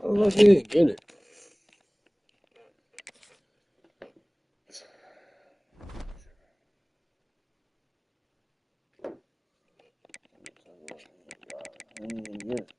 How the fuck he didn't get it? He didn't get it.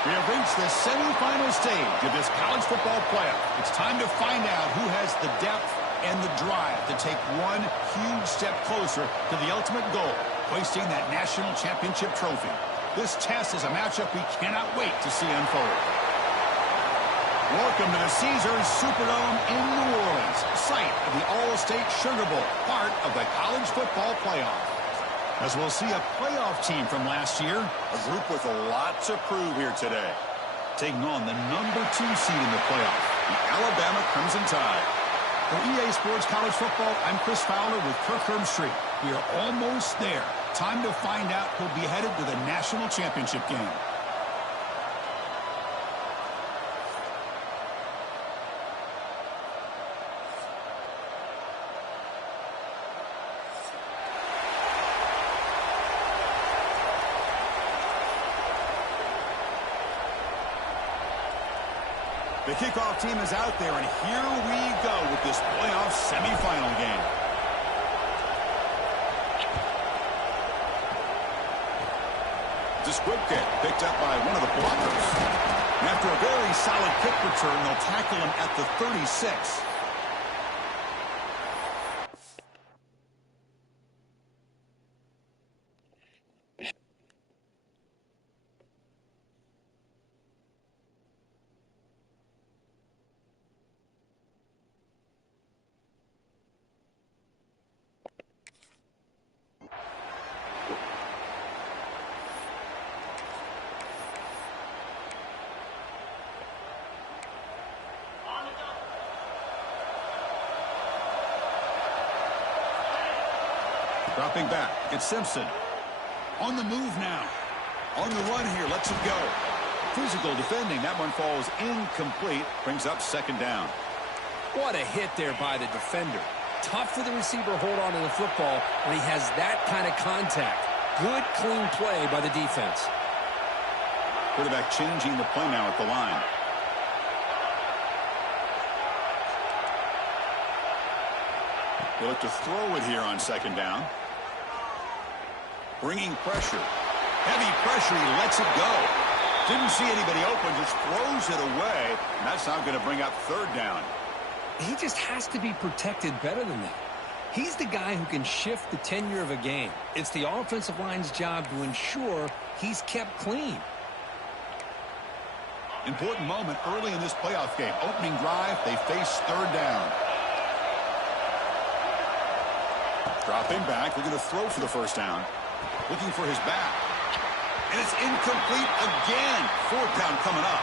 We have reached the semifinal stage of this college football playoff. It's time to find out who has the depth and the drive to take one huge step closer to the ultimate goal, hoisting that national championship trophy. This test is a matchup we cannot wait to see unfold. Welcome to the Caesars Superdome in New Orleans, site of the All-State Sugar Bowl, part of the college football playoff. As we'll see a playoff team from last year, a group with a lot to prove here today. Taking on the number 2 seed in the playoff, the Alabama Crimson Tide. For EA Sports College Football, I'm Chris Fowler with Kirk Herbstreit. We are almost there. Time to find out who'll be headed to the national championship game. The kickoff team is out there, and here we go with this playoff semifinal game. It's a squib kick picked up by one of the blockers. And after a very solid kick return, they'll tackle him at the 36. Dropping back, it's Simpson. On the move now. On the run here, lets it go. Physical defending, that one falls incomplete. Brings up second down. What a hit there by the defender. Tough for the receiver to hold on to the football when he has that kind of contact. Good, clean play by the defense. Quarterback changing the play now at the line. They look to throw it here on second down. Bringing pressure. Heavy pressure, he lets it go. Didn't see anybody open, just throws it away. And that's not going to bring up third down. He just has to be protected better than that. He's the guy who can shift the tenure of a game. It's the offensive line's job to ensure he's kept clean. Important moment early in this playoff game. Opening drive, they face third down. Dropping back, they're going to throw for the first down. Looking for his back. And it's incomplete again. Fourth down coming up.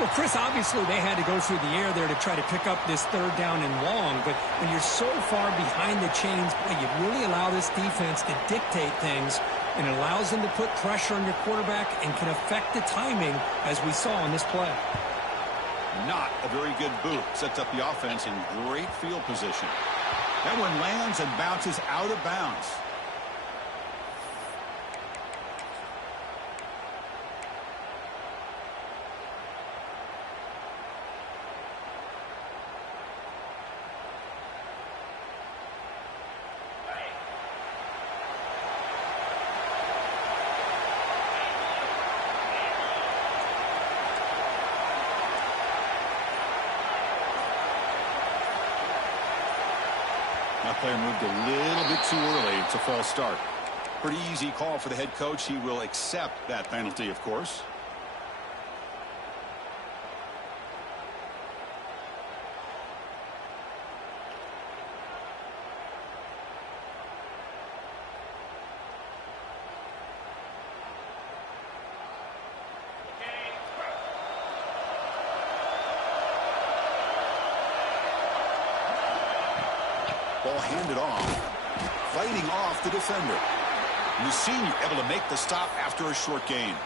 Well, Chris, obviously they had to go through the air there to try to pick up this third down and long, but when you're so far behind the chains, boy, you really allow this defense to dictate things, and it allows them to put pressure on your quarterback and can affect the timing, as we saw in this play. Not a very good boot. Sets up the offense in great field position. That one lands and bounces out of bounds. That player moved a little bit too early. It's a false start. Pretty easy call for the head coach. He will accept that penalty, of course. Ball handed off. Fighting off the defender. And the senior able to make the stop after a short gain.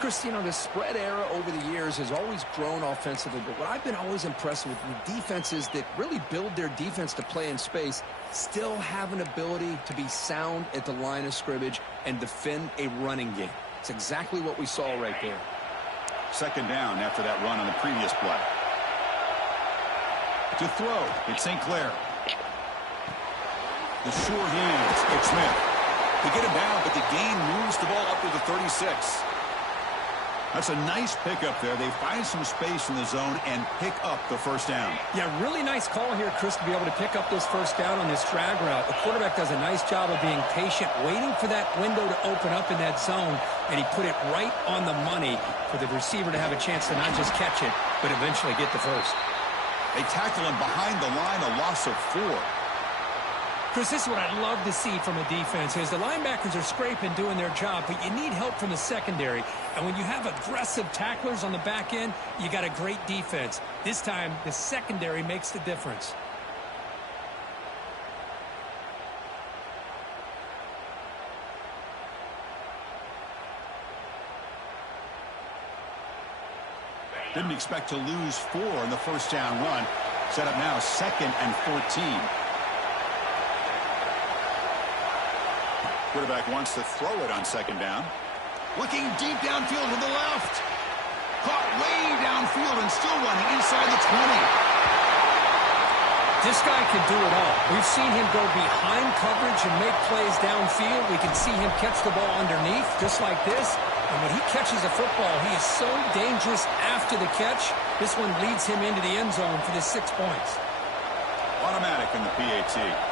Chris, you know, the spread era over the years has always grown offensively, but what I've been always impressed with defenses that really build their defense to play in space still have an ability to be sound at the line of scrimmage and defend a running game. It's exactly what we saw right there. Second down after that run on the previous play. To throw, it's St. Clair. The sure hands, it's Smith. They get him down, but the gain moves the ball up to the 36. That's a nice pickup there. They find some space in the zone and pick up the first down. Yeah, really nice call here, Chris, to be able to pick up this first down on this drag route. The quarterback does a nice job of being patient, waiting for that window to open up in that zone, and he put it right on the money for the receiver to have a chance to not just catch it, but eventually get the first. They tackle him behind the line, a loss of 4. Chris, this is what I'd love to see from a defense is the linebackers are scraping, doing their job, but you need help from the secondary. And when you have aggressive tacklers on the back end, you got a great defense. This time, the secondary makes the difference. Didn't expect to lose 4 in the first down run. Set up now 2nd and 14. Quarterback wants to throw it on second down. Looking deep downfield to the left. Caught way downfield and still running inside the 20. This guy can do it all. We've seen him go behind coverage and make plays downfield. We can see him catch the ball underneath just like this. And when he catches a football, he is so dangerous after the catch. This one leads him into the end zone for the 6 points. Automatic in the PAT.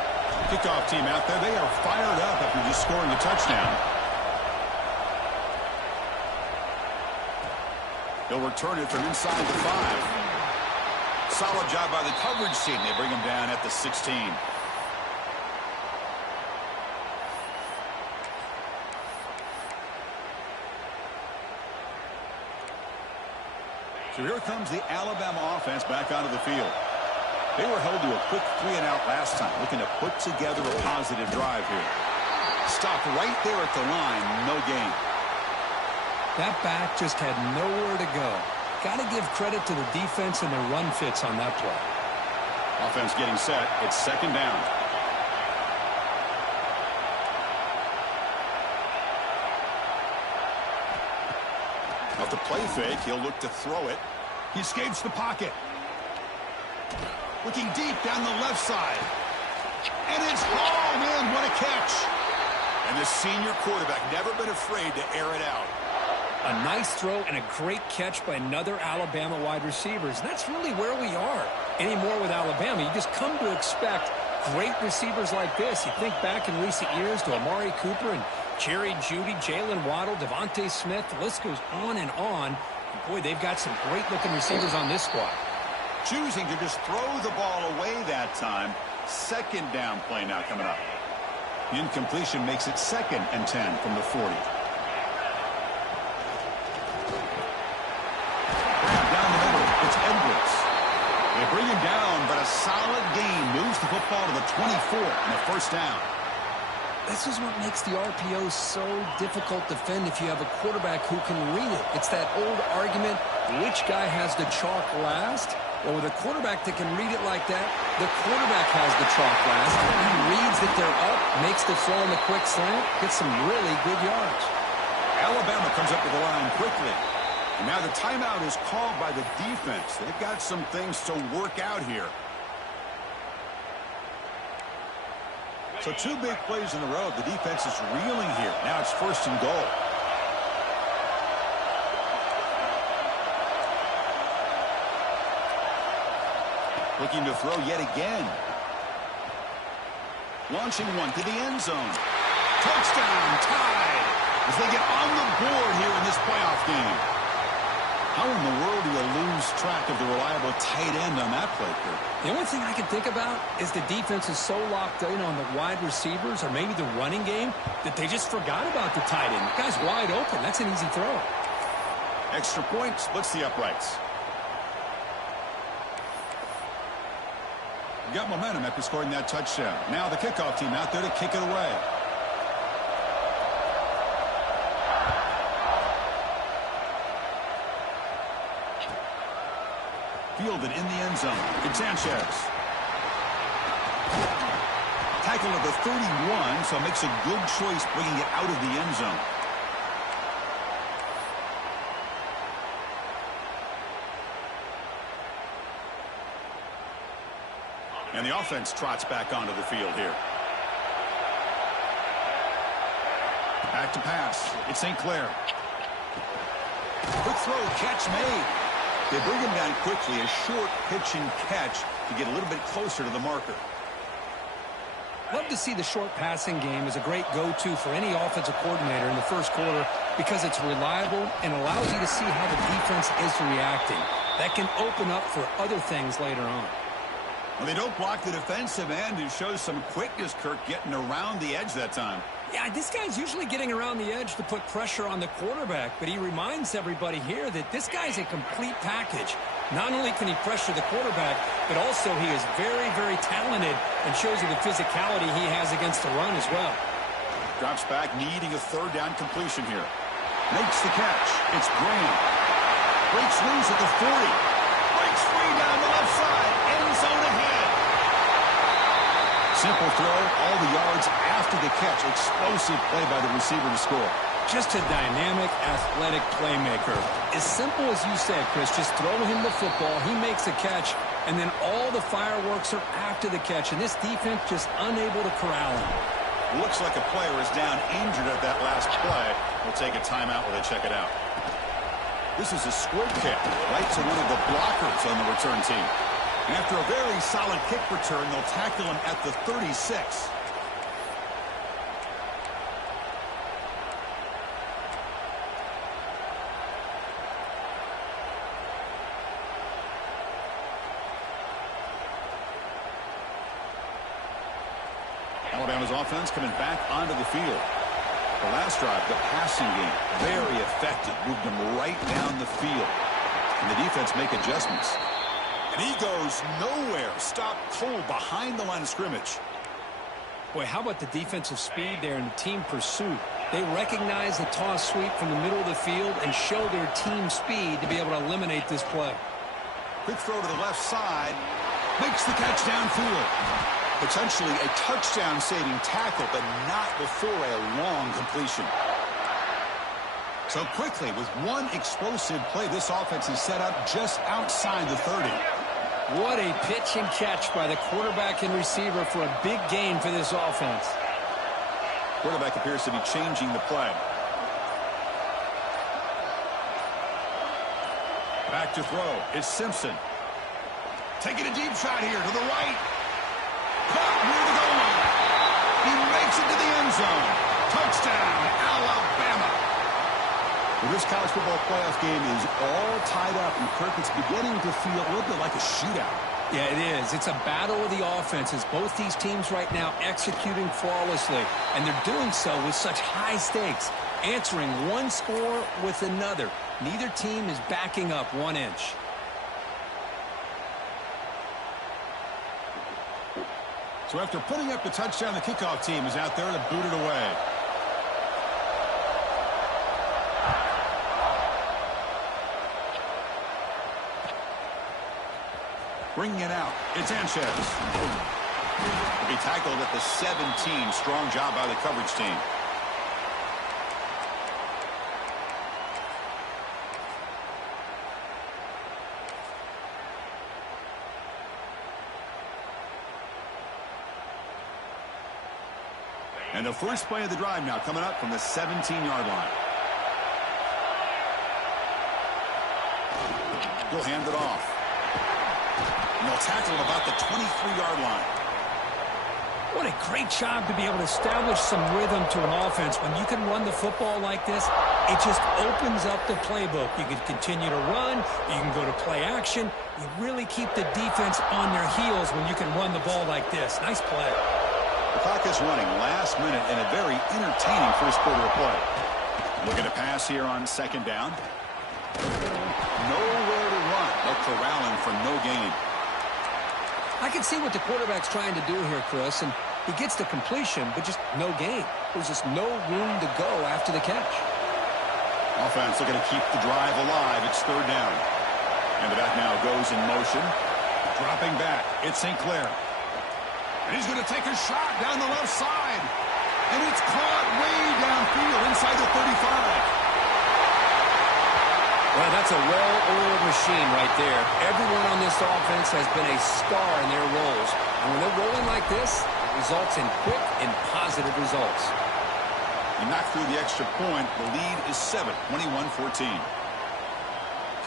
Kickoff team out there. They are fired up after just scoring a touchdown. They'll return it from inside the 5. Solid job by the coverage team. They bring him down at the 16. So here comes the Alabama offense back onto the field. They were held to a quick 3-and-out last time, looking to put together a positive drive here. Stopped right there at the line, no gain. That back just had nowhere to go. Got to give credit to the defense and their run fits on that play. Offense getting set. It's second down. Off the play fake, he'll look to throw it. He escapes the pocket. Looking deep down the left side. And it's home in. What a catch. And the senior quarterback never been afraid to air it out. A nice throw and a great catch by another Alabama wide receivers. And that's really where we are anymore with Alabama. You just come to expect great receivers like this. You think back in recent years to Amari Cooper and Jerry Jeudy, Jalen Waddle, Devontae Smith. The list goes on and on. And boy, they've got some great-looking receivers on this squad. Choosing to just throw the ball away that time. Second down play now coming up. The incompletion makes it 2nd and 10 from the 40. Down the middle, it's Edwards. They bring him down, but a solid gain moves the football to the 24 and a first down. This is what makes the RPO so difficult to defend if you have a quarterback who can read it. It's that old argument, which guy has the chalk last? Well, with a quarterback that can read it like that, the quarterback has the chalk last. He reads that they're up, makes the throw in the quick slant, gets some really good yards. Alabama comes up to the line quickly. And now the timeout is called by the defense. They've got some things to work out here. So 2 big plays in a row. The defense is reeling here. Now it's 1st and goal. Looking to throw yet again. Launching one to the end zone. Touchdown, tied, as they get on the board here in this playoff game. How in the world do you lose track of the reliable tight end on that play, Kurt? The only thing I can think about is the defense is so locked in on the wide receivers or maybe the running game that they just forgot about the tight end. The guy's wide open. That's an easy throw. Extra point splits the uprights. You got momentum after scoring that touchdown. Now the kickoff team out there to kick it away. Fielded in the end zone. It's Sanchez. Tackle at the 31, so makes a good choice bringing it out of the end zone. And the offense trots back onto the field here. Back to pass. It's St. Clair. Quick throw, catch made. They bring him down quickly, a short pitch and catch to get a little bit closer to the marker. Love to see the short passing game as a great go-to for any offensive coordinator in the first quarter because it's reliable and allows you to see how the defense is reacting. That can open up for other things later on. Well, they don't block the defensive end, who shows some quickness, Kirk, getting around the edge that time. Yeah, this guy's usually getting around the edge to put pressure on the quarterback, but he reminds everybody here that this guy's a complete package. Not only can he pressure the quarterback, but also he is very, very talented and shows you the physicality he has against the run as well. Drops back, needing a third down completion here. Makes the catch. It's Graham. Breaks loose at the 40. Breaks free down the left side. End zone ahead. Simple throw, all the yards after the catch. Explosive play by the receiver to score. Just a dynamic, athletic playmaker. As simple as you said, Chris, just throw him the football, he makes a catch, and then all the fireworks are after the catch, and this defense just unable to corral him. Looks like a player is down injured at that last play. We'll take a timeout while they check it out. This is a squib kick right to one of the blockers on the return team. And after a very solid kick return, they'll tackle him at the 36. Alabama's offense coming back onto the field. The last drive, the passing game, very effective. Moved them right down the field. And the defense make adjustments. And he goes nowhere. Stopped cold behind the line of scrimmage. Boy, how about the defensive speed there and the team pursuit? They recognize the toss sweep from the middle of the field and show their team speed to be able to eliminate this play. Quick throw to the left side. Makes the catch downfield. Potentially a touchdown-saving tackle, but not before a long completion. So quickly, with one explosive play, this offense is set up just outside the 30. What a pitch and catch by the quarterback and receiver for a big gain for this offense. Quarterback appears to be changing the play. Back to throw. It's Simpson. Taking a deep shot here to the right. Caught near the goal line. He makes it to the end zone. Touchdown, Alabama. Well, this college football playoff game is all tied up, and Kirk, it's beginning to feel a little bit like a shootout. Yeah, it is. It's a battle of the offenses. Both these teams right now executing flawlessly, and they're doing so with such high stakes, answering one score with another. Neither team is backing up 1 inch. So after putting up the touchdown, the kickoff team is out there to boot it away. Bringing it out, it's Sanchez. He'll be tackled at the 17. Strong job by the coverage team. And the first play of the drive now coming up from the 17-yard line. He'll hand it off. And they'll tackle him about the 23-yard line. What a great job to be able to establish some rhythm to an offense. When you can run the football like this, it just opens up the playbook. You can continue to run. You can go to play action. You really keep the defense on their heels when you can run the ball like this. Nice play. The clock is running last minute in a very entertaining first quarter of play. Looking to pass here on second down. Nowhere to run. They're corralling for no gain. I can see what the quarterback's trying to do here, Chris, and he gets the completion, but just no gain. There's just no room to go after the catch. Offense looking to keep the drive alive. It's third down. And the back now goes in motion. Dropping back. It's St. Clair. And he's going to take a shot down the left side. And it's caught way downfield inside the 35. Well, that's a well-oiled machine right there. Everyone on this offense has been a star in their roles. And when they're rolling like this, it results in quick and positive results. He knocked through the extra point. The lead is 7, 21-14.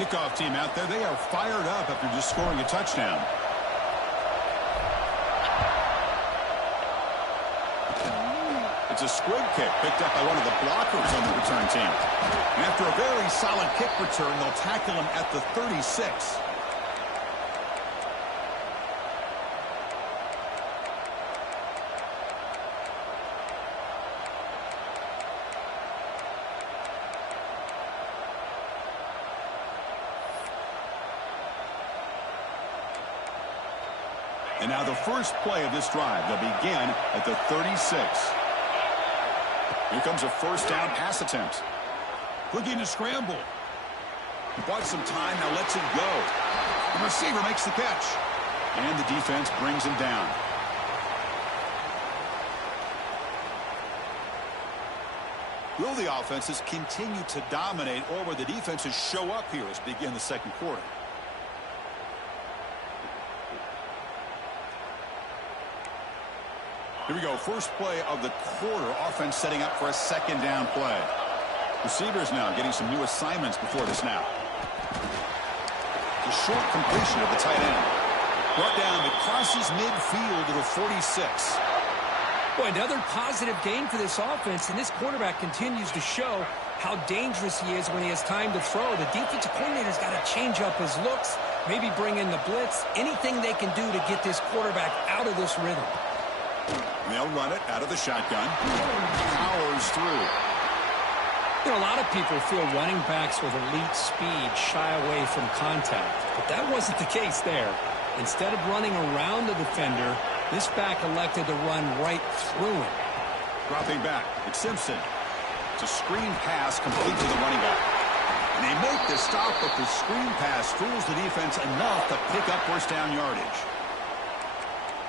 Kickoff team out there, they are fired up after just scoring a touchdown. It's a squib kick picked up by one of the blockers on the return team. And after a very solid kick return, they'll tackle him at the 36. And now the first play of this drive, they'll begin at the 36. Here comes a first down pass attempt. Looking to scramble. Bought some time, now lets it go. The receiver makes the catch. And the defense brings him down. Will the offenses continue to dominate, or will the defenses show up here as we begin the second quarter? Here we go. First play of the quarter. Offense setting up for a second down play. Receivers now getting some new assignments before the snap. The short completion of the tight end. Brought down, it crosses midfield to the 46. Boy, another positive gain for this offense, and this quarterback continues to show how dangerous he is when he has time to throw. The defensive coordinator's got to change up his looks, maybe bring in the blitz, anything they can do to get this quarterback out of this rhythm. They'll run it out of the shotgun. Powers through. You know, a lot of people feel running backs with elite speed shy away from contact, but that wasn't the case there. Instead of running around the defender, this back elected to run right through him. Dropping back, it's Simpson. It's a screen pass complete to the running back. And they make the stop, but the screen pass fools the defense enough to pick up first down yardage.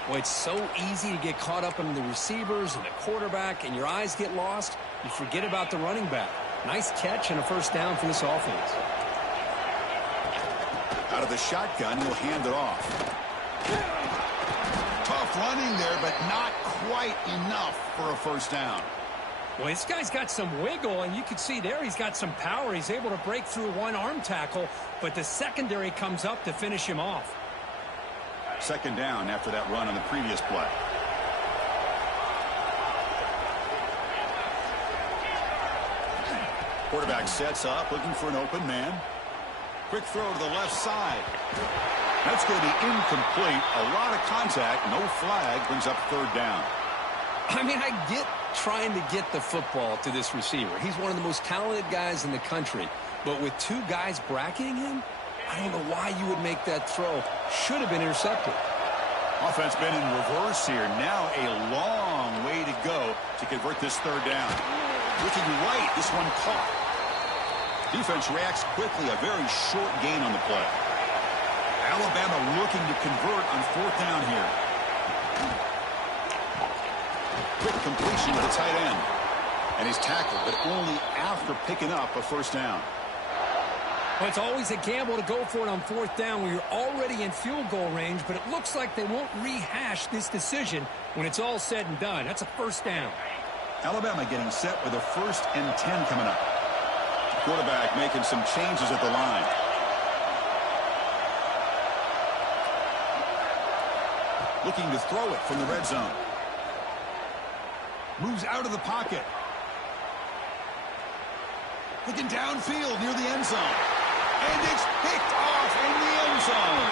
Boy, it's so easy to get caught up in the receivers and the quarterback, and your eyes get lost. You forget about the running back. Nice catch and a first down for this offense. Out of the shotgun, he'll hand it off. Tough running there, but not quite enough for a first down. Well, this guy's got some wiggle, and you can see there he's got some power. He's able to break through one arm tackle, but the secondary comes up to finish him off. Second down after that run on the previous play. Quarterback sets up, looking for an open man. Quick throw to the left side. That's going to be incomplete. A lot of contact, no flag, brings up third down. I mean, I get trying to get the football to this receiver. He's one of the most talented guys in the country. But with two guys bracketing him, I don't know why you would make that throw. Should have been intercepted. Offense been in reverse here. Now a long way to go to convert this third down. Looking right, this one caught. Defense reacts quickly, a very short gain on the play. Alabama looking to convert on fourth down here. Quick completion to the tight end. And he's tackled, but only after picking up a first down. Well, it's always a gamble to go for it on fourth down when you're already in field goal range, but it looks like they won't rehash this decision when it's all said and done. That's a first down. Alabama getting set with a 1st and 10 coming up. Quarterback making some changes at the line. Looking to throw it from the red zone. Moves out of the pocket. Looking downfield near the end zone. And it's picked off in the end zone.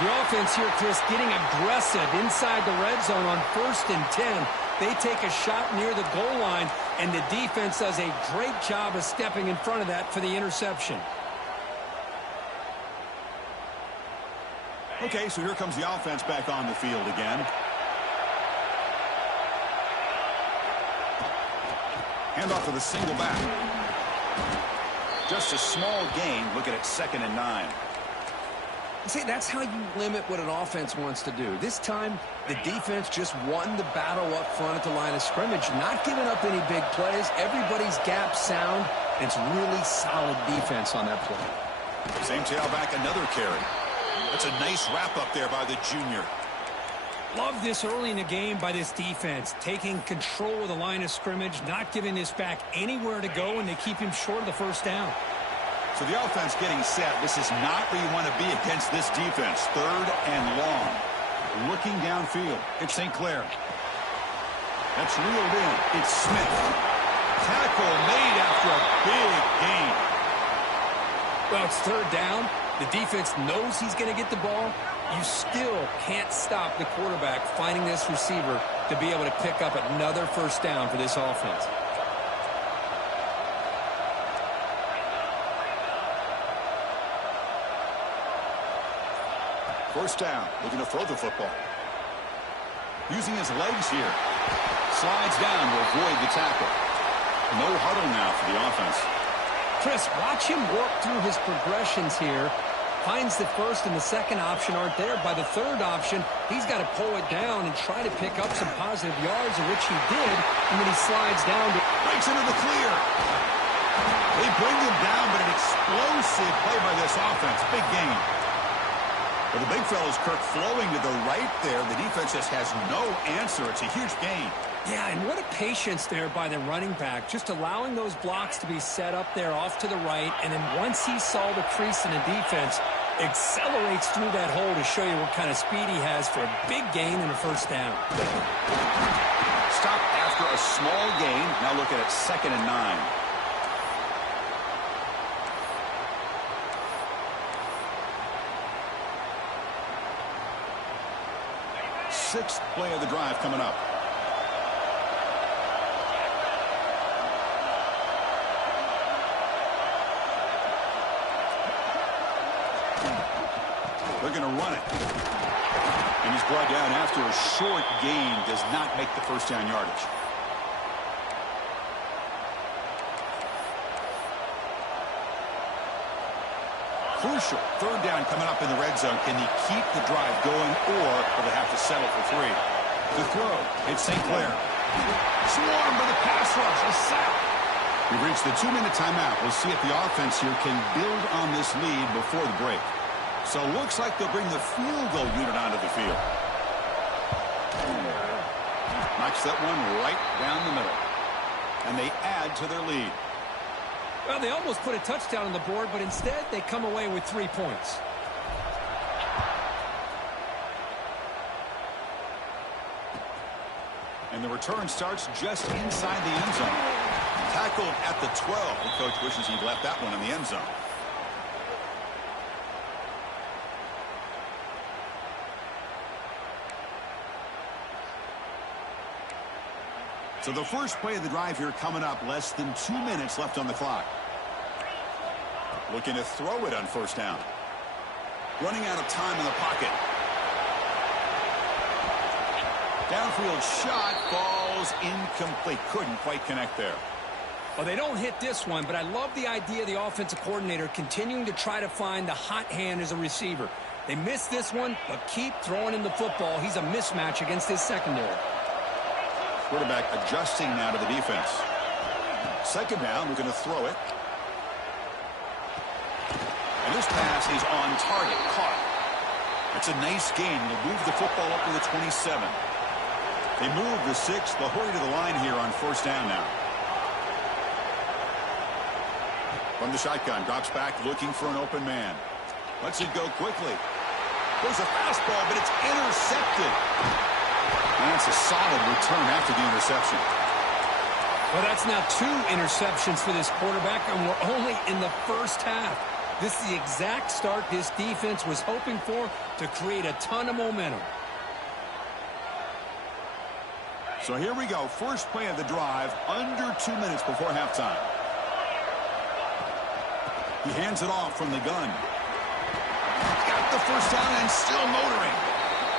The offense here, Chris, getting aggressive inside the red zone on 1st and 10. They take a shot near the goal line, and the defense does a great job of stepping in front of that for the interception. Okay, so here comes the offense back on the field again. Handoff to the single back. Just a small gain. Looking at 2nd and 9. See, that's how you limit what an offense wants to do. This time, the defense just won the battle up front at the line of scrimmage, not giving up any big plays. Everybody's gap sound, and it's really solid defense on that play. Same tailback, another carry. That's a nice wrap-up there by the junior. Love this early in the game by this defense, taking control of the line of scrimmage, not giving this back anywhere to go, and they keep him short of the 1st down. So the offense getting set. This is not where you want to be against this defense. 3rd and long. Looking downfield. It's St. Clair. That's reeled in. It's Smith. Tackle made after a big gain. Well, it's 3rd down. The defense knows he's going to get the ball. You still can't stop the quarterback finding this receiver to be able to pick up another 1st down for this offense. First down, looking to throw the football. Using his legs here. Slides down to avoid the tackle. No huddle now for the offense. Chris, watch him work through his progressions here. Finds the 1st and the 2nd option aren't there. By the 3rd option, he's got to pull it down and try to pick up some positive yards, of which he did. And then he slides down. Breaks into the clear. They bring him down, but an explosive play by this offense. Big gain. Well, the big fella's Kirk flowing to the right there. The defense just has no answer. It's a huge gain. Yeah, and what a patience there by the running back. Just allowing those blocks to be set up there off to the right. And then once he saw the crease in the defense, accelerates through that hole to show you what kind of speed he has for a big gain and a 1st down. Stop after a small gain. Now look at it, 2nd and 9. Sixth play of the drive coming up. They're going to run it. And he's brought down after a short gain. Does not make the 1st down yardage. Crucial 3rd down coming up in the red zone. Can he keep the drive going, or will they have to settle for 3? The throw, it's St. Clair. Swarmed by the pass rush, a sack. We've reached the 2-minute timeout. We'll see if the offense here can build on this lead before the break. So looks like they'll bring the field goal unit onto the field. Knocks that one right down the middle. And they add to their lead. Well, they almost put a touchdown on the board, but instead they come away with 3 points. And the return starts just inside the end zone. Tackled at the 12. The coach wishes he'd left that one in the end zone. So the first play of the drive here coming up. Less than 2 minutes left on the clock. Looking to throw it on 1st down. Running out of time in the pocket. Downfield shot falls incomplete. Couldn't quite connect there. Well, they don't hit this one, but I love the idea of the offensive coordinator continuing to try to find the hot hand as a receiver. They missed this one, but keep throwing him the football. He's a mismatch against his secondary. Quarterback adjusting now to the defense. 2nd down, we're going to throw it. And this pass is on target, caught. It's a nice gain. They'll move the football up to the 27. They move the 6. They'll hurry to the line here on 1st down now. From the shotgun, drops back, looking for an open man. Lets it go quickly. There's a fastball, but it's intercepted. That's a solid return after the interception. Well, that's now 2 interceptions for this quarterback, and we're only in the first half. This is the exact start this defense was hoping for to create a ton of momentum. So here we go. First play of the drive, under 2 minutes before halftime. He hands it off from the gun. Got the first down and still motoring.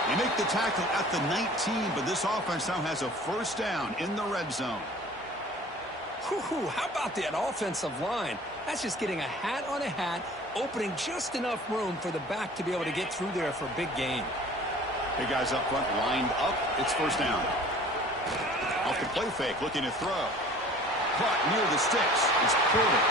They make the tackle at the 19, but this offense now has a first down in the red zone. Whew, how about that offensive line? That's just getting a hat on a hat, opening just enough room for the back to be able to get through there for a big gain. Big guys up front lined up. It's first down. Off the play fake, looking to throw. Caught near the sticks. It's Porter.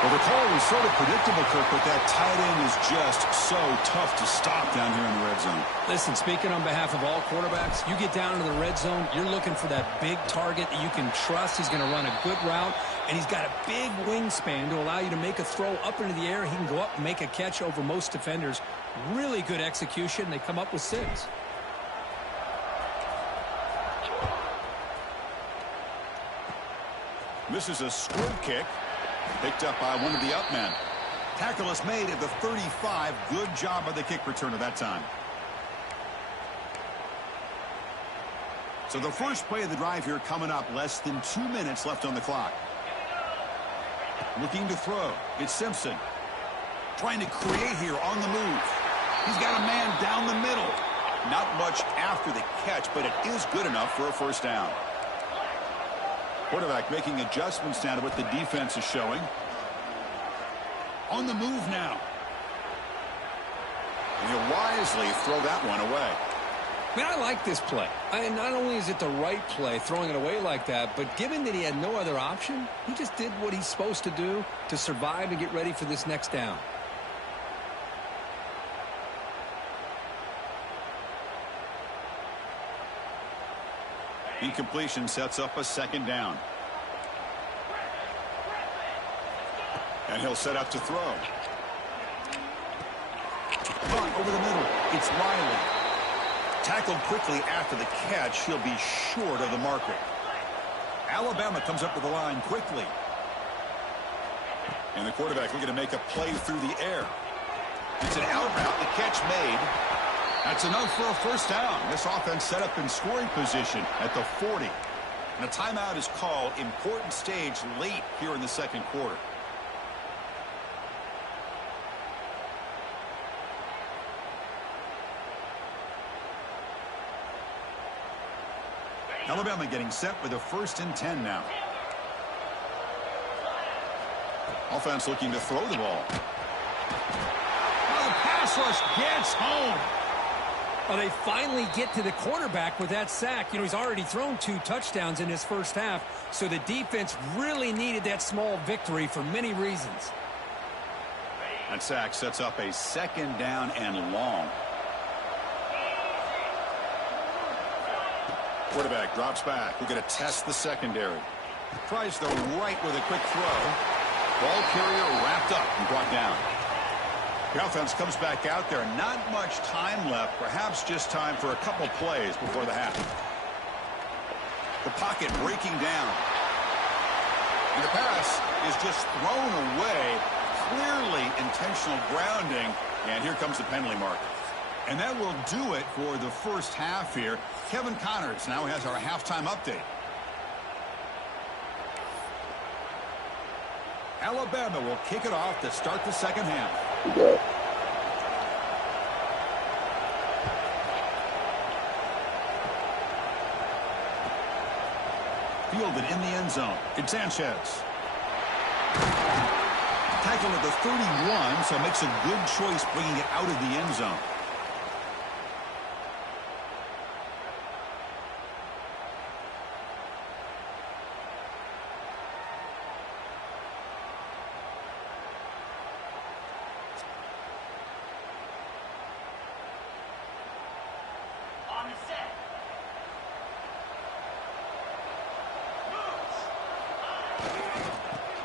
Well, the call was sort of predictable, Kirk, but that tight end is just so tough to stop down here in the red zone. Listen, speaking on behalf of all quarterbacks, you get down into the red zone, you're looking for that big target that you can trust. He's going to run a good route, and he's got a big wingspan to allow you to make a throw up into the air. He can go up and make a catch over most defenders. Really good execution. They come up with 6. This is a squib kick. Picked up by one of the up men. Tackle is made at the 35. Good job by the kick returner that time. So the first play of the drive here coming up. Less than 2 minutes left on the clock. Looking to throw. It's Simpson. Trying to create here on the move. He's got a man down the middle. Not much after the catch, but it is good enough for a first down. Quarterback making adjustments now to what the defense is showing. On the move now. And he'll wisely throw that one away. Man, I like this play. Not only is it the right play, throwing it away like that, but given that he had no other option, he just did what he's supposed to do to survive and get ready for this next down. Incompletion sets up a second down. And he'll set up to throw. Caught over the middle. It's Riley. Tackled quickly after the catch. He'll be short of the marker. Alabama comes up to the line quickly. And the quarterback looking to make a play through the air. It's an out route. The catch made. That's enough for a first down. This offense set up in scoring position at the 40. And a timeout is called. Important stage late here in the second quarter. Alabama getting set with a 1st and 10 now. Offense looking to throw the ball. Oh, the pass rush gets home. Well, they finally get to the quarterback with that sack. You know, he's already thrown 2 touchdowns in his first half, so the defense really needed that small victory for many reasons. That sack sets up a second down and long. Quarterback drops back. We're going to test the secondary. Tries the right with a quick throw. Ball carrier wrapped up and brought down. The offense comes back out there. Not much time left. Perhaps just time for a couple plays before the half. The pocket breaking down. And the pass is just thrown away. Clearly intentional grounding. And here comes the penalty marker. And that will do it for the first half here. Kevin Connors now has our halftime update. Alabama will kick it off to start the second half. Fielded in the end zone. It's Sanchez. Tackled at the 31, so makes a good choice bringing it out of the end zone.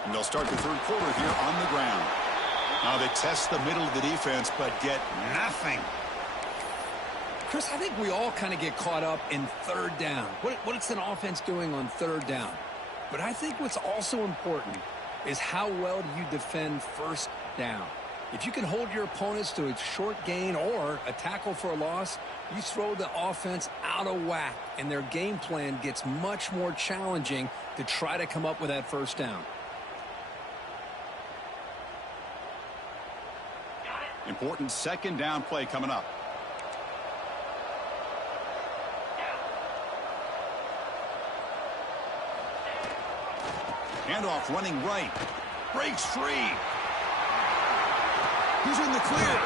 And they'll start the third quarter here on the ground. Now they test the middle of the defense, but get nothing. Chris, I think we all kind of get caught up in third down. What's an offense doing on third down? But I think what's also important is how well do you defend first down. If you can hold your opponents to a short gain or a tackle for a loss, you throw the offense out of whack, and their game plan gets much more challenging to try to come up with that first down. Important second down play coming up. Handoff running right. Breaks free. He's in the clear.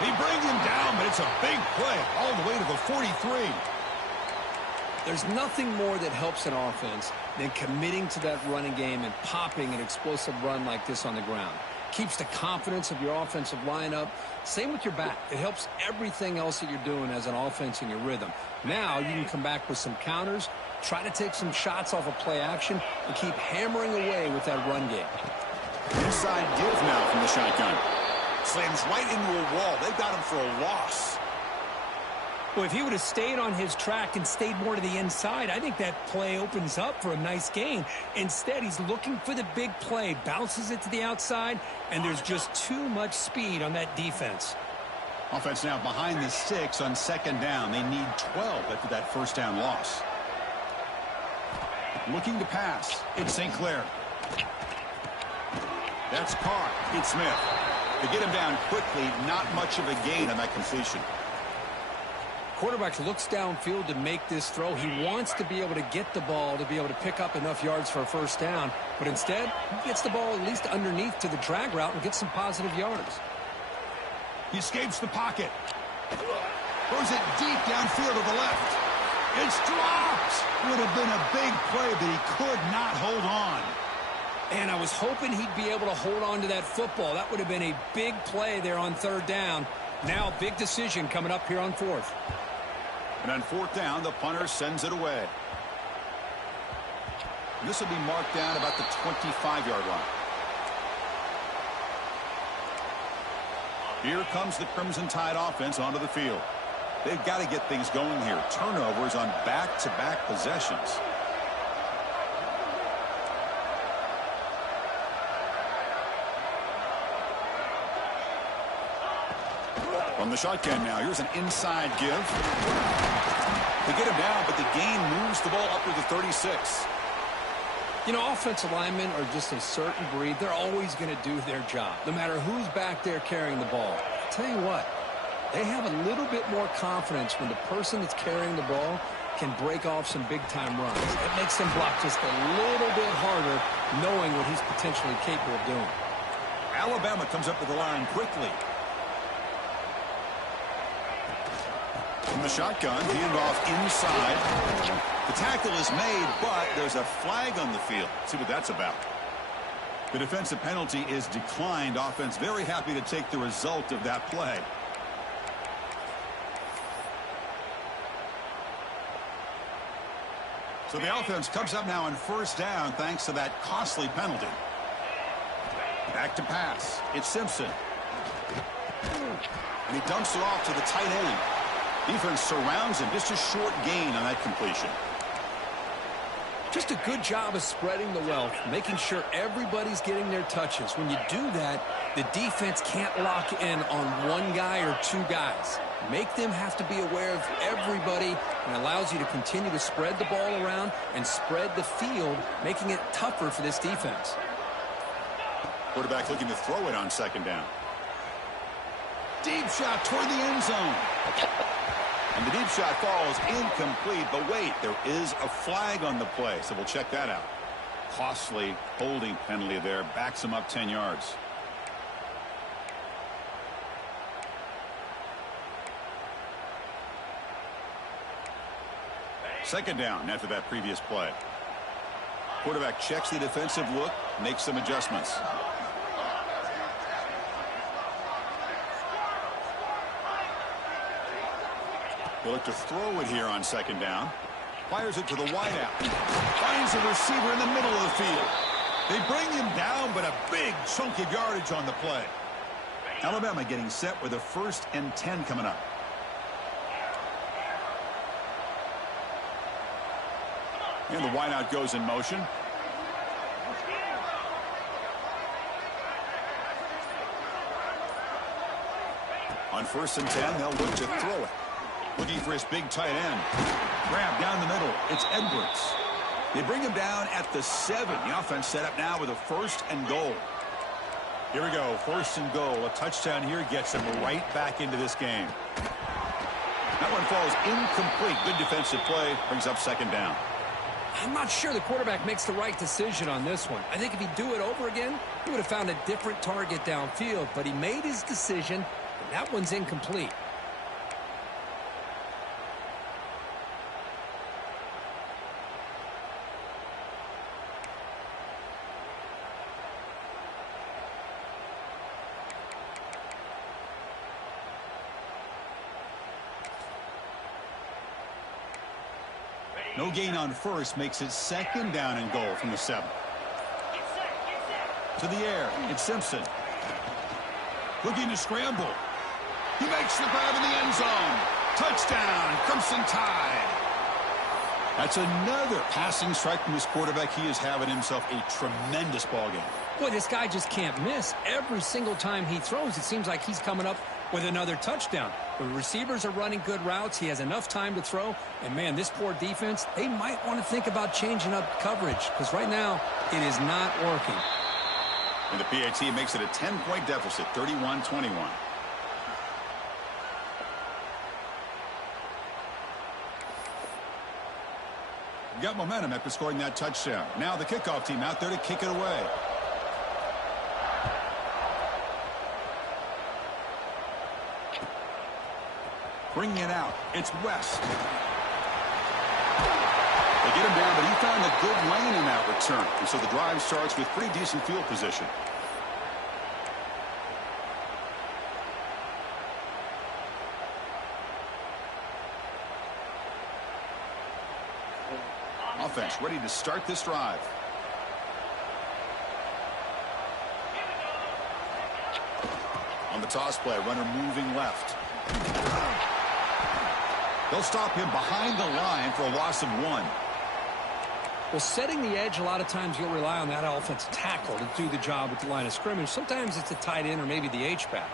They bring him down, but it's a big play all the way to the 43. There's nothing more that helps an offense than committing to that running game and popping an explosive run like this on the ground. Keeps the confidence of your offensive lineup. Same with your back. It helps everything else that you're doing as an offense in your rhythm. Now you can come back with some counters, try to take some shots off of play action, and keep hammering away with that run game. Inside give now from the shotgun. Slams right into a wall. They've got him for a loss. Well, if he would have stayed on his track and stayed more to the inside, I think that play opens up for a nice gain. Instead, he's looking for the big play, bounces it to the outside, and there's just too much speed on that defense. Offense now behind the 6 on second down. They need 12 after that first down loss. Looking to pass. It's St. Clair. That's caught. It's Smith. To get him down quickly, not much of a gain on that completion. Quarterback looks downfield to make this throw. He wants to be able to get the ball to be able to pick up enough yards for a first down. But instead, he gets the ball at least underneath to the drag route and gets some positive yards. He escapes the pocket. Throws it deep downfield to the left. It's dropped. Would have been a big play, but he could not hold on. And I was hoping he'd be able to hold on to that football. That would have been a big play there on third down. Now, big decision coming up here on fourth. And on fourth down, the punter sends it away. This will be marked down about the 25-yard line. Here comes the Crimson Tide offense onto the field. They've got to get things going here. Turnovers on back-to-back possessions. From the shotgun now, here's an inside give. They get him down, but the gain moves the ball up to the 36. You know, offensive linemen are just a certain breed. They're always going to do their job, no matter who's back there carrying the ball. I'll tell you what, they have a little bit more confidence when the person that's carrying the ball can break off some big-time runs. It makes them block just a little bit harder, knowing what he's potentially capable of doing. Alabama comes up to the line quickly. From the shotgun, handoff inside. The tackle is made, but there's a flag on the field. Let's see what that's about. The defensive penalty is declined. Offense very happy to take the result of that play. So the offense comes up now on first down thanks to that costly penalty. Back to pass. It's Simpson. And he dumps it off to the tight end. Defense surrounds him. Just a short gain on that completion. Just a good job of spreading the wealth, making sure everybody's getting their touches. When you do that, the defense can't lock in on one guy or two guys. Make them have to be aware of everybody, and allows you to continue to spread the ball around and spread the field, making it tougher for this defense. Quarterback looking to throw it on second down. Deep shot toward the end zone. And the deep shot falls incomplete, but wait, there is a flag on the play, so we'll check that out. Costly holding penalty there, backs him up 10 yards. Second down after that previous play. Quarterback checks the defensive look, makes some adjustments. They look to throw it here on second down. Fires it to the wideout. Finds a receiver in the middle of the field. They bring him down, but a big chunk of yardage on the play. Alabama getting set with a 1st and 10 coming up. And the wideout goes in motion. On 1st and 10, they'll look to throw it. Looking for his big tight end. Grab down the middle. It's Edwards. They bring him down at the 7. The offense set up now with a 1st and goal. Here we go. 1st and goal. A touchdown here gets them right back into this game. That one falls incomplete. Good defensive play. Brings up 2nd down. I'm not sure the quarterback makes the right decision on this one. I think if he'd do it over again, he would have found a different target downfield. But he made his decision, and that one's incomplete. No gain on 1st makes it 2nd down and goal from the 7. To the air. It's Simpson. Looking to scramble. He makes the grab in the end zone. Touchdown, Crimson Tide. That's another passing strike from this quarterback. He is having himself a tremendous ball game. Boy, this guy just can't miss. Every single time he throws, it seems like he's coming up with another touchdown. The receivers are running good routes. He has enough time to throw. And, man, this poor defense, they might want to think about changing up coverage because right now it is not working. And the PAT makes it a 10-point deficit, 31-21. Got momentum after scoring that touchdown. Now the kickoff team out there to kick it away. Bringing it out. It's West. They get him down, but he found a good lane in that return. And so the drive starts with pretty decent field position. Offense ready to start this drive. On the toss play, runner moving left. They'll stop him behind the line for a loss of 1. Well, setting the edge, a lot of times you'll rely on that offensive tackle to do the job at the line of scrimmage. Sometimes it's a tight end or maybe the H-back.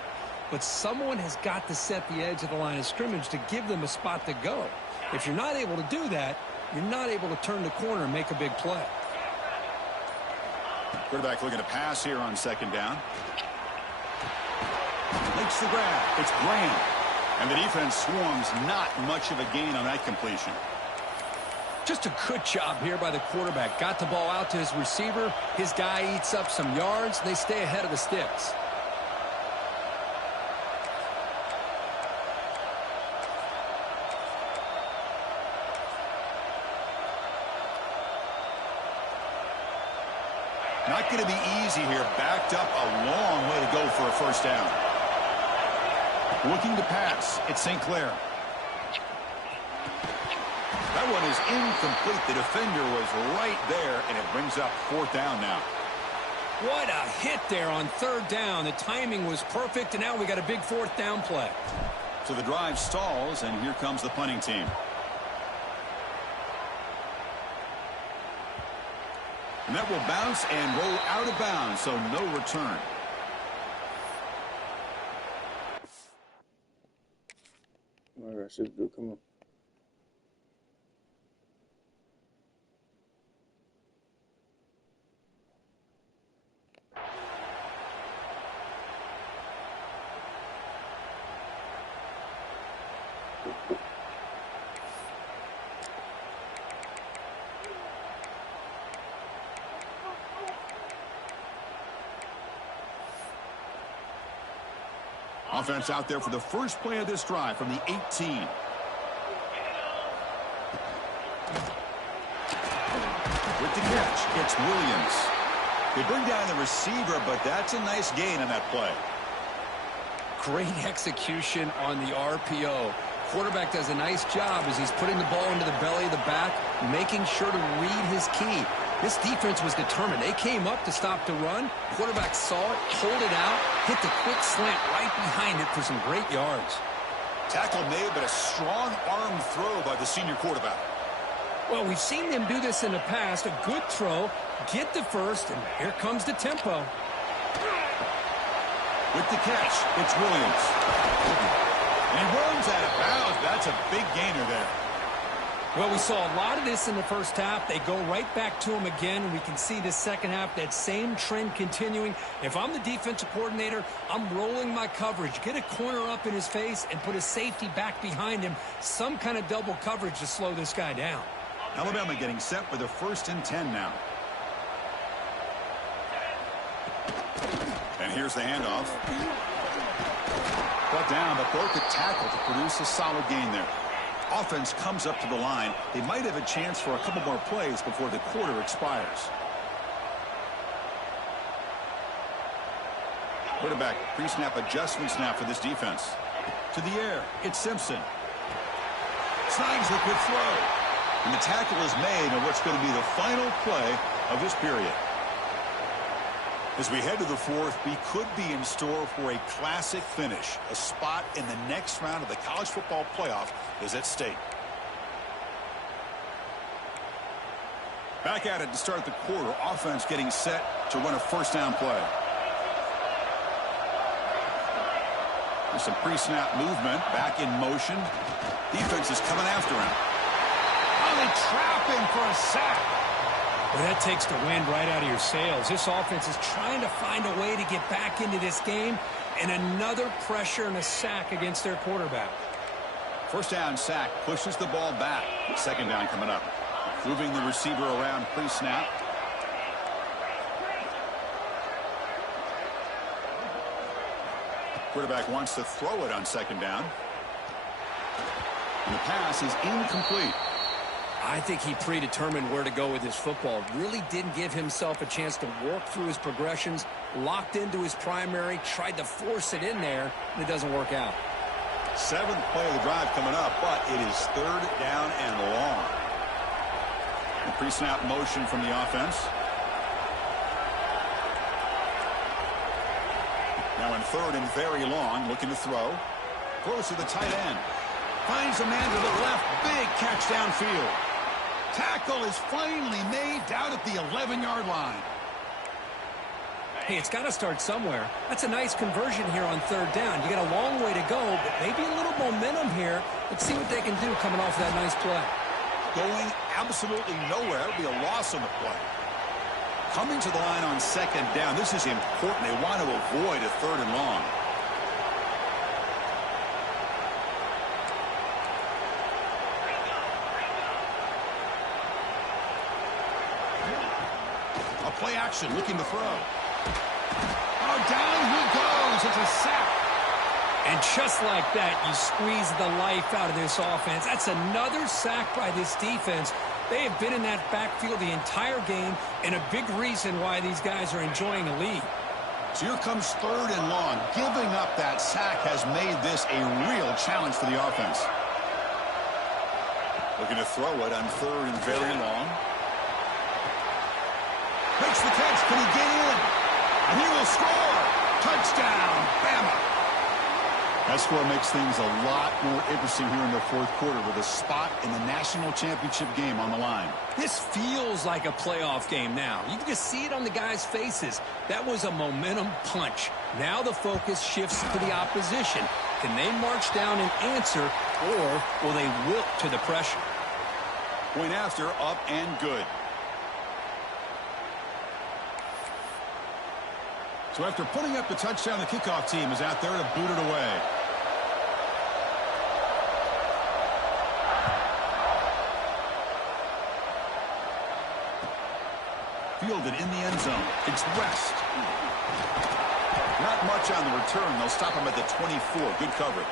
But someone has got to set the edge of the line of scrimmage to give them a spot to go. If you're not able to do that, you're not able to turn the corner and make a big play. Quarterback looking to pass here on 2nd down. Makes the grab. It's Graham. And the defense swarms, not much of a gain on that completion. Just a good job here by the quarterback. Got the ball out to his receiver. His guy eats up some yards. They stay ahead of the sticks. Not going to be easy here. Backed up a long way to go for a 1st down. Looking to pass. It's St. Clair. That one is incomplete. The defender was right there, and it brings up 4th down now. What a hit there on 3rd down. The timing was perfect, and now we got a big 4th down play. So the drive stalls, and here comes the punting team. And that will bounce and roll out of bounds, so no return. All right, shit's good. Come on. Offense out there for the first play of this drive from the 18. With the catch, it's Williams. They bring down the receiver, but that's a nice gain on that play. Great execution on the RPO. Quarterback does a nice job as he's putting the ball into the belly of the back, making sure to read his key. This defense was determined. They came up to stop the run. Quarterback saw it, pulled it out, hit the quick slant right behind it for some great yards. Tackle made, but a strong arm throw by the senior quarterback. Well, we've seen them do this in the past. A good throw, get the first, and here comes the tempo. With the catch, it's Williams. And he runs out of bounds. That's a big gainer there. Well, we saw a lot of this in the first half. They go right back to him again, and we can see this second half, that same trend continuing. If I'm the defensive coordinator, I'm rolling my coverage. Get a corner up in his face and put a safety back behind him. Some kind of double coverage to slow this guy down. Alabama getting set for the 1st and 10 now. And here's the handoff. Brought down, but broke the tackle to produce a solid gain there. Offense comes up to the line. They might have a chance for a couple more plays before the quarter expires. Quarterback pre-snap adjustments now for this defense. To the air, it's Simpson. Snags the quick throw. And the tackle is made on what's going to be the final play of this period. As we head to the 4th, we could be in store for a classic finish. A spot in the next round of the college football playoff is at stake. Back at it to start the quarter. Offense getting set to run a 1st down play. There's some pre-snap movement. Back in motion. Defense is coming after him. Oh, they trap him for a sack. Well, that takes the wind right out of your sails. This offense is trying to find a way to get back into this game, and another pressure and a sack against their quarterback. 1st down sack pushes the ball back. 2nd down coming up. Moving the receiver around pre-snap. Quarterback wants to throw it on 2nd down. And the pass is incomplete. I think he predetermined where to go with his football. Really didn't give himself a chance to work through his progressions. Locked into his primary, tried to force it in there, and it doesn't work out. 7th play of the drive coming up, but it is 3rd down and long. The pre-snap motion from the offense. Now in 3rd and very long, looking to throw. Throws to the tight end. Finds a man to the left. Big catch downfield. Tackle is finally made down at the 11-yard line. Hey, it's got to start somewhere. That's a nice conversion here on 3rd down. You got a long way to go, but maybe a little momentum here. Let's see what they can do coming off that nice play. Going absolutely nowhere. It'll be a loss on the play. Coming to the line on 2nd down. This is important. They want to avoid a 3rd and long. Play action, looking to throw. Oh, down he goes. It's a sack. And just like that, you squeeze the life out of this offense. That's another sack by this defense. They have been in that backfield the entire game, and a big reason why these guys are enjoying a lead. So here comes 3rd and long. Giving up that sack has made this a real challenge for the offense. Looking to throw it on 3rd and very long. Makes the catch. Can he get in? And he will score. Touchdown, Bama. That score makes things a lot more interesting here in the 4th quarter with a spot in the national championship game on the line. This feels like a playoff game now. You can just see it on the guys' faces. That was a momentum punch. Now the focus shifts to the opposition. Can they march down and answer, or will they wilt to the pressure? Point after, up and good. So after putting up the touchdown, the kickoff team is out there to boot it away. Fielded in the end zone. It's West. Not much on the return. They'll stop him at the 24. Good coverage.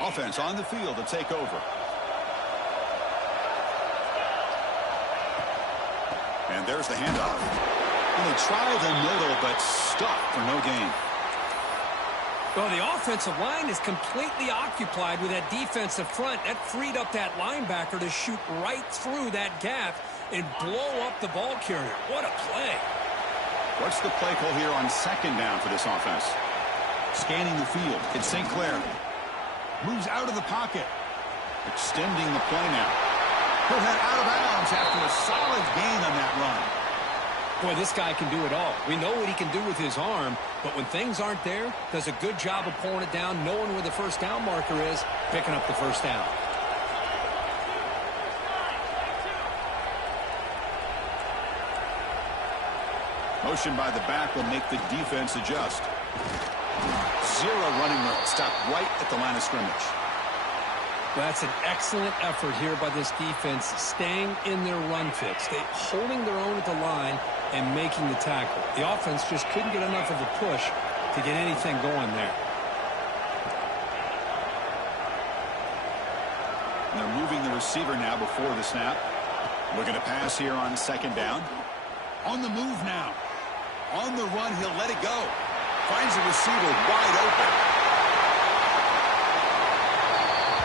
Offense on the field to take over. And there's the handoff. And they try the middle, but stuck for no gain. Well, the offensive line is completely occupied with that defensive front. That freed up that linebacker to shoot right through that gap and blow up the ball carrier. What a play. What's the play call here on second down for this offense? Scanning the field. It's St. Clair. Moves out of the pocket. Extending the play now. He'll head out of bounds after a solid gain on that run. Boy, this guy can do it all. We know what he can do with his arm, but when things aren't there, does a good job of pulling it down, knowing where the first down marker is, picking up the first down. Motion by the back will make the defense adjust. Zero running room. Stop right at the line of scrimmage. That's an excellent effort here by this defense, staying in their run fix. They holding their own at the line and making the tackle. The offense just couldn't get enough of a push to get anything going there. And they're moving the receiver now before the snap. Looking to pass here on second down. On the move now. On the run, he'll let it go. Finds the receiver wide open.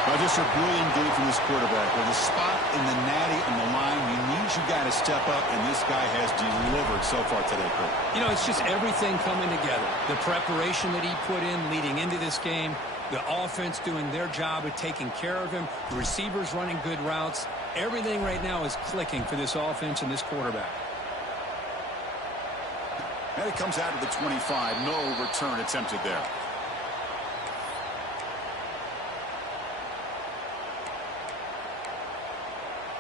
Well, just a brilliant game from this quarterback. With a spot in the natty on the line, you need your guy to step up, and this guy has delivered so far today, Kurt. You know, it's just everything coming together. The preparation that he put in leading into this game, the offense doing their job of taking care of him, the receivers running good routes. Everything right now is clicking for this offense and this quarterback. And it comes out of the 25. No return attempted there.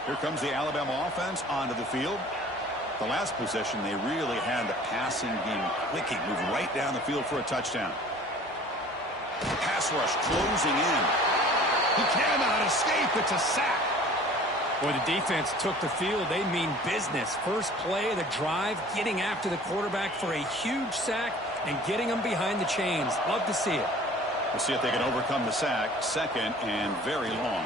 Here comes the Alabama offense onto the field. The last possession, they really had the passing game clicking. Move right down the field for a touchdown. Pass rush closing in. He cannot escape. It's a sack. Boy, the defense took the field. They mean business. First play of the drive, getting after the quarterback for a huge sack and getting him behind the chains. Love to see it. We'll see if they can overcome the sack. Second and very long.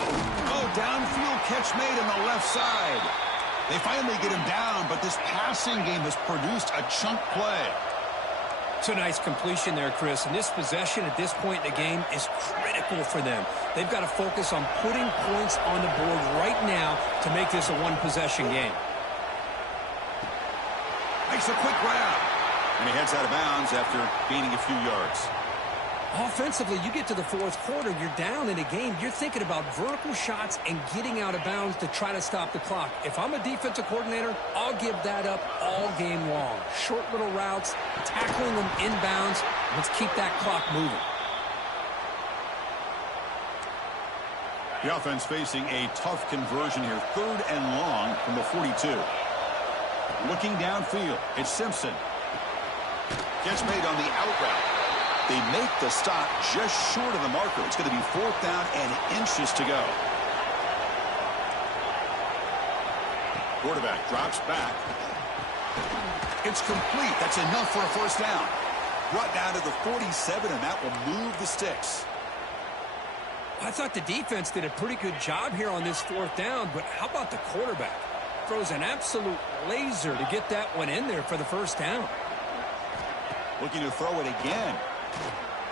Oh, downfield catch made on the left side. They finally get him down, but this passing game has produced a chunk play. It's a nice completion there, Chris. And this possession at this point in the game is critical for them. They've got to focus on putting points on the board right now to make this a one-possession game. Makes a quick grab. And he heads out of bounds after gaining a few yards. Offensively, you get to the fourth quarter, you're down in a game. You're thinking about vertical shots and getting out of bounds to try to stop the clock. If I'm a defensive coordinator, I'll give that up all game long. Short little routes, tackling them inbounds. Let's keep that clock moving. The offense facing a tough conversion here. Third and long from the 42. Looking downfield, it's Simpson. Catch made on the out route. They make the stop just short of the marker. It's going to be fourth down and inches to go. Quarterback drops back. It's complete. That's enough for a first down. Brought down to the 47, and that will move the sticks. I thought the defense did a pretty good job here on this fourth down, but how about the quarterback? Throws an absolute laser to get that one in there for the first down. Looking to throw it again.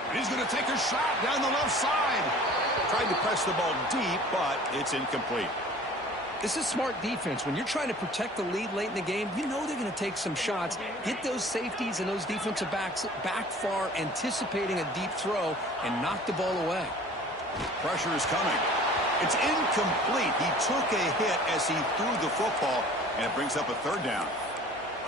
And he's going to take a shot down the left side. Trying to press the ball deep, but it's incomplete. This is smart defense. When you're trying to protect the lead late in the game, you know they're going to take some shots, get those safeties and those defensive backs back far, anticipating a deep throw, and knock the ball away. Pressure is coming. It's incomplete. He took a hit as he threw the football, and it brings up a third down.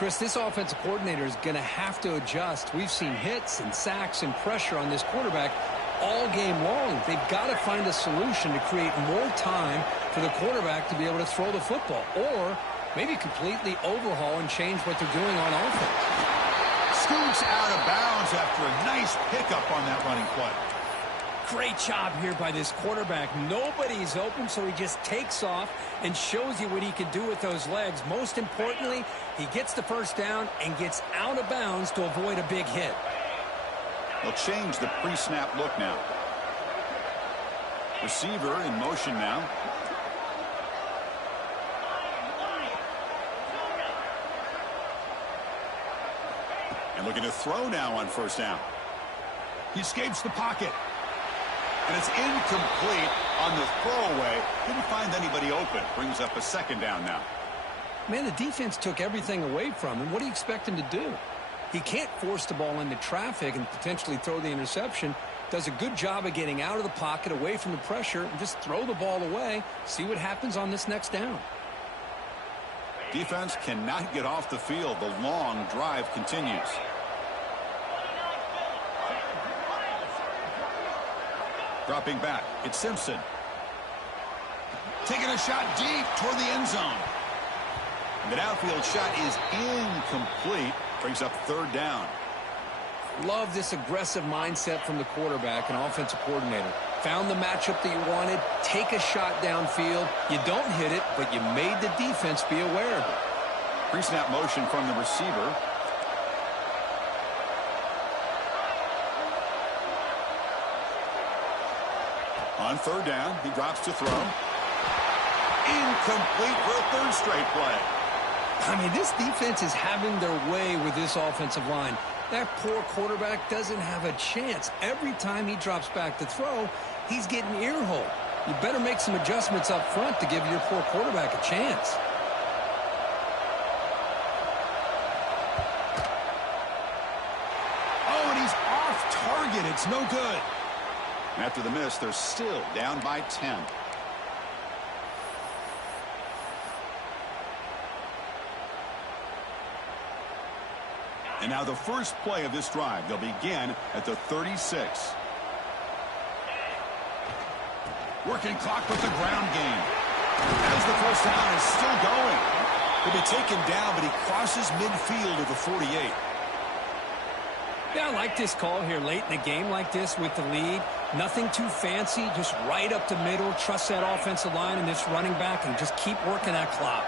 Chris, this offensive coordinator is going to have to adjust. We've seen hits and sacks and pressure on this quarterback all game long. They've got to find a solution to create more time for the quarterback to be able to throw the football, or maybe completely overhaul and change what they're doing on offense. Scoots out of bounds after a nice pickup on that running play. Great job here by this quarterback. Nobody's open, so he just takes off and shows you what he can do with those legs. Most importantly, he gets the first down and gets out of bounds to avoid a big hit. They'll change the pre-snap look now. Receiver in motion now. And looking to throw now on first down. He escapes the pocket. And it's incomplete on the throwaway. Didn't find anybody open. Brings up a second down now. Man, the defense took everything away from him. What do you expect him to do? He can't force the ball into traffic and potentially throw the interception. Does a good job of getting out of the pocket, away from the pressure, and just throw the ball away. See what happens on this next down. Defense cannot get off the field. The long drive continues. Dropping back, it's Simpson. Taking a shot deep toward the end zone. And the downfield shot is incomplete. Brings up third down. Love this aggressive mindset from the quarterback and offensive coordinator. Found the matchup that you wanted. Take a shot downfield. You don't hit it, but you made the defense be aware of it. Pre-snap motion from the receiver. On third down, he drops to throw. Incomplete for a third straight play. I mean, this defense is having their way with this offensive line. That poor quarterback doesn't have a chance. Every time he drops back to throw, he's getting ear-hole. You better make some adjustments up front to give your poor quarterback a chance. Oh, and he's off target. It's no good. And after the miss, they're still down by 10. And now the first play of this drive. They'll begin at the 36. Working clock with the ground game. As the first down is still going. He'll be taken down, but he crosses midfield at the 48. Yeah, I like this call here late in the game like this with the lead. Nothing too fancy, just right up the middle. Trust that offensive line and this running back and just keep working that clock.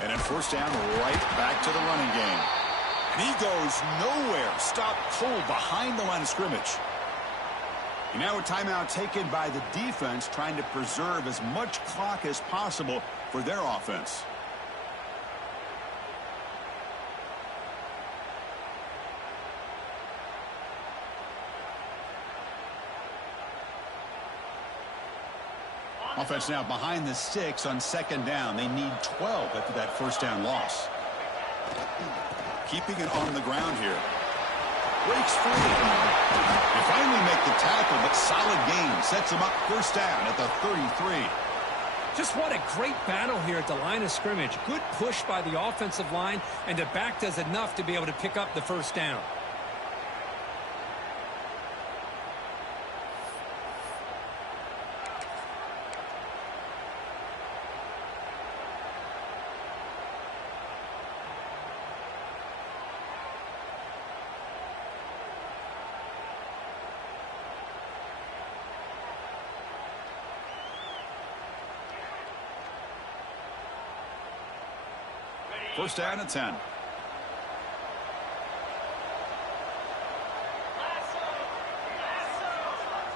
And then first down, right back to the running game. And he goes nowhere. Stopped cold behind the line of scrimmage. And now a timeout taken by the defense, trying to preserve as much clock as possible for their offense. Offense now behind the 6 on second down. They need 12 after that first down loss. Keeping it on the ground here. Breaks free. They finally make the tackle, but solid gain. Sets him up first down at the 33. Just what a great battle here at the line of scrimmage. Good push by the offensive line, and the back does enough to be able to pick up the first down. First down at 10.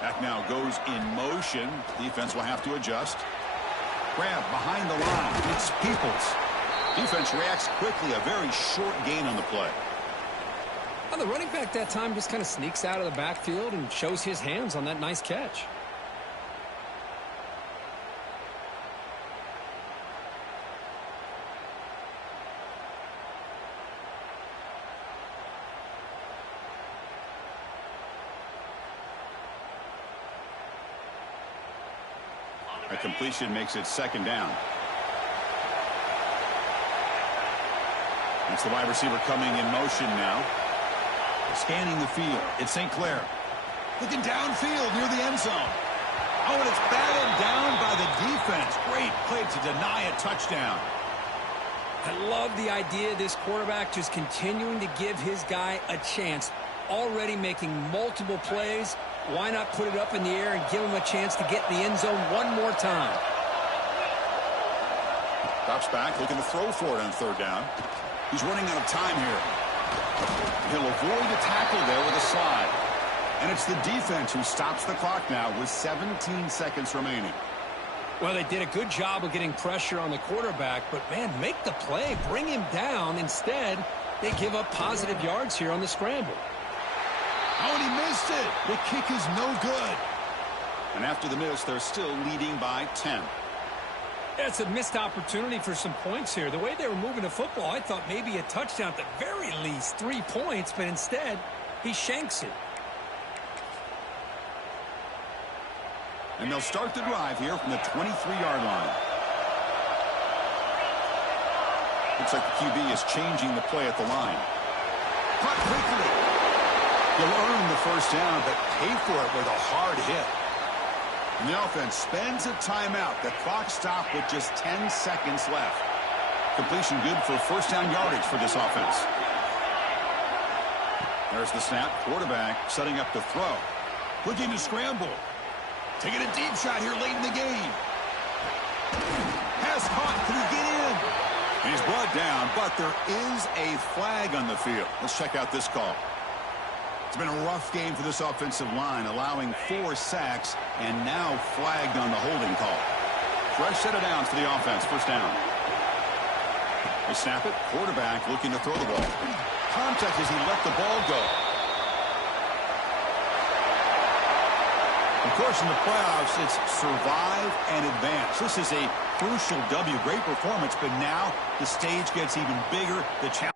Back now goes in motion. Defense will have to adjust. Grab behind the line. It's Peoples. Defense reacts quickly. A very short gain on the play. Well, the running back that time just kind of sneaks out of the backfield and shows his hands on that nice catch. A completion makes it second down. It's the wide receiver coming in motion now. Scanning the field. It's St. Clair. Looking downfield near the end zone. Oh, and it's batted down by the defense. Great play to deny a touchdown. I love the idea of this quarterback just continuing to give his guy a chance. Already making multiple plays. Why not put it up in the air and give him a chance to get in the end zone one more time? Drops back, looking to throw for it on third down. He's running out of time here. He'll avoid a tackle there with a slide. And it's the defense who stops the clock now with 17 seconds remaining. Well, they did a good job of getting pressure on the quarterback, but, man, make the play, bring him down. Instead, they give up positive yards here on the scramble. Oh, and he missed it. The kick is no good. And after the miss, they're still leading by 10. That's a missed opportunity for some points here. The way they were moving the football, I thought maybe a touchdown at the very least, 3 points, but instead, he shanks it. And they'll start the drive here from the 23-yard line. Looks like the QB is changing the play at the line. Caught quickly. He'll earn the first down, but pay for it with a hard hit. And the offense spends a timeout. The clock stopped with just 10 seconds left. Completion good for first down yardage for this offense. There's the snap. Quarterback setting up the throw. Looking to scramble. Taking a deep shot here late in the game. Pass caught. Can he get in? He's brought down, but there is a flag on the field. Let's check out this call. It's been a rough game for this offensive line, allowing 4 sacks, and now flagged on the holding call. Fresh set of downs for the offense. First down. They snap it. Quarterback looking to throw the ball. Contact as he let the ball go. Of course, in the playoffs, it's survive and advance. This is a crucial W. Great performance, but now the stage gets even bigger. The challenge.